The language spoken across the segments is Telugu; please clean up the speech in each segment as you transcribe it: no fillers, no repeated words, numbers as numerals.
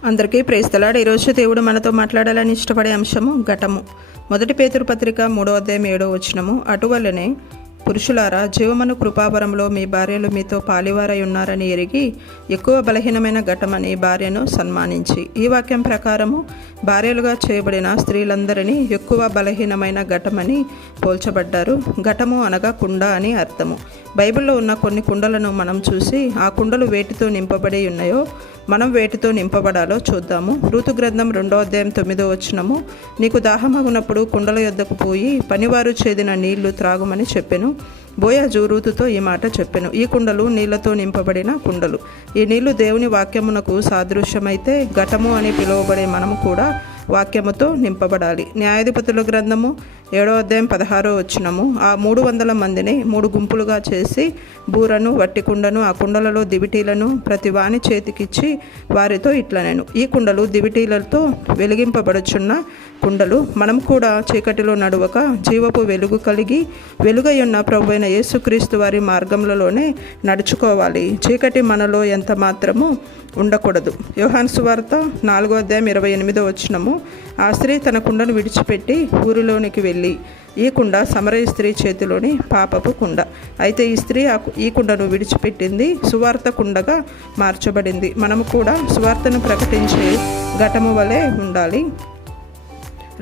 అందరికీ ప్రైజ్ ది లార్డ్. ఈరోజు దేవుడు మనతో మాట్లాడాలని ఇష్టపడే అంశము ఘటము. 1 పేతురు పత్రిక 3వ అధ్యాయం 7వ వచనము. అటువలనే పురుషులారా, జీవమను కృపావరంలో మీ భార్యలు మీతో పాలివారై ఉన్నారని ఎరిగి ఎక్కువ బలహీనమైన ఘటమని భార్యను సన్మానించి. ఈ వాక్యం ప్రకారము భార్యలుగా చేయబడిన స్త్రీలందరినీ ఎక్కువ బలహీనమైన ఘటమని పోల్చబడ్డారు. ఘటము అనగా కుండ అని అర్థము. బైబిల్లో ఉన్న కొన్ని కుండలను మనం చూసి ఆ కుండలు వేటితో నింపబడి ఉన్నాయో మనం వేటితో నింపబడాలో చూద్దాము. ఋతు గ్రంథం 2వ అధ్యాయం 9వ వచనము. నీకు దాహమగునప్పుడు కుండల యొద్దకు పోయి పనివారు చేదిన నీళ్లు త్రాగుమని చెప్పెను. బోయాజు రూతుతో ఈ మాట చెప్పెను. ఈ కుండలు నీళ్లతో నింపబడిన కుండలు. ఈ నీళ్లు దేవుని వాక్యమునకు సాదృశ్యమైతే ఘటము అని పిలువబడే మనము కూడా వాక్యముతో నింపబడాలి. న్యాయాధిపతుల గ్రంథము 7వ అధ్యాయం 16వ వచనము. ఆ 300 మందిని 3 గుంపులుగా చేసి బూరను వట్టి కుండను ఆ కుండలలో దివిటీలను ప్రతి వాని చేతికిచ్చి వారితో ఇట్లనెను, ఈ కుండలు దివిటీలతో వెలిగింపబడుచున్న కుండలు. మనం కూడా చీకటిలో నడువక జీవపు వెలుగు కలిగి వెలుగయ్యున్న ప్రభువైన యేసుక్రీస్తు వారి మార్గంలోనే నడుచుకోవాలి. చీకటి మనలో ఎంత మాత్రము ఉండకూడదు. యోహాను సువార్త 4వ అధ్యాయం 28వ వచనము. ఆ స్త్రీ తన కుండను విడిచిపెట్టి ఊరిలోనికి వెళ్ళి, ఈ కుండ సమరయ స్త్రీ చేతిలోని పాపపు కుండ. అయితే ఈ స్త్రీ ఈ కుండను విడిచిపెట్టింది, సువార్త కుండగా మార్చబడింది. మనము కూడా సువార్తను ప్రకటించే ఘటము వలె ఉండాలి.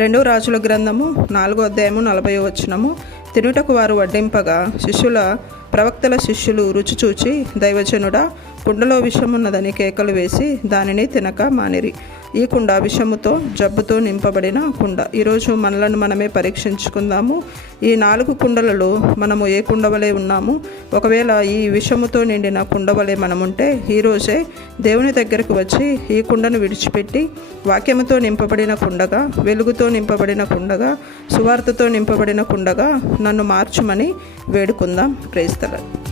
2వ రాజుల గ్రంథము 4వ అధ్యాయము 40వ వచనము. తినుటకు వారు వడ్డింపగా ప్రవక్తల శిష్యులు రుచి చూచి, దైవజనుడా, కుండలో విషమున్నదని కేకలు వేసి దానిని తినక మానిరి. ఈ కుండ విషముతో జబ్బుతో నింపబడిన కుండ. ఈరోజు మనలను మనమే పరీక్షించుకుందాము. ఈ 4 కుండలలో మనము ఏ కుండ వలె ఉన్నాము? ఒకవేళ ఈ విషముతో నిండిన కుండ వలె మనముంటే ఈరోజే దేవుని దగ్గరకు వచ్చి ఈ కుండను విడిచిపెట్టి వాక్యముతో నింపబడిన కుండగా, వెలుగుతో నింపబడిన కుండగా, సువార్తతో నింపబడిన కుండగా నన్ను మార్చుమని వేడుకుందాం. Praise the lord.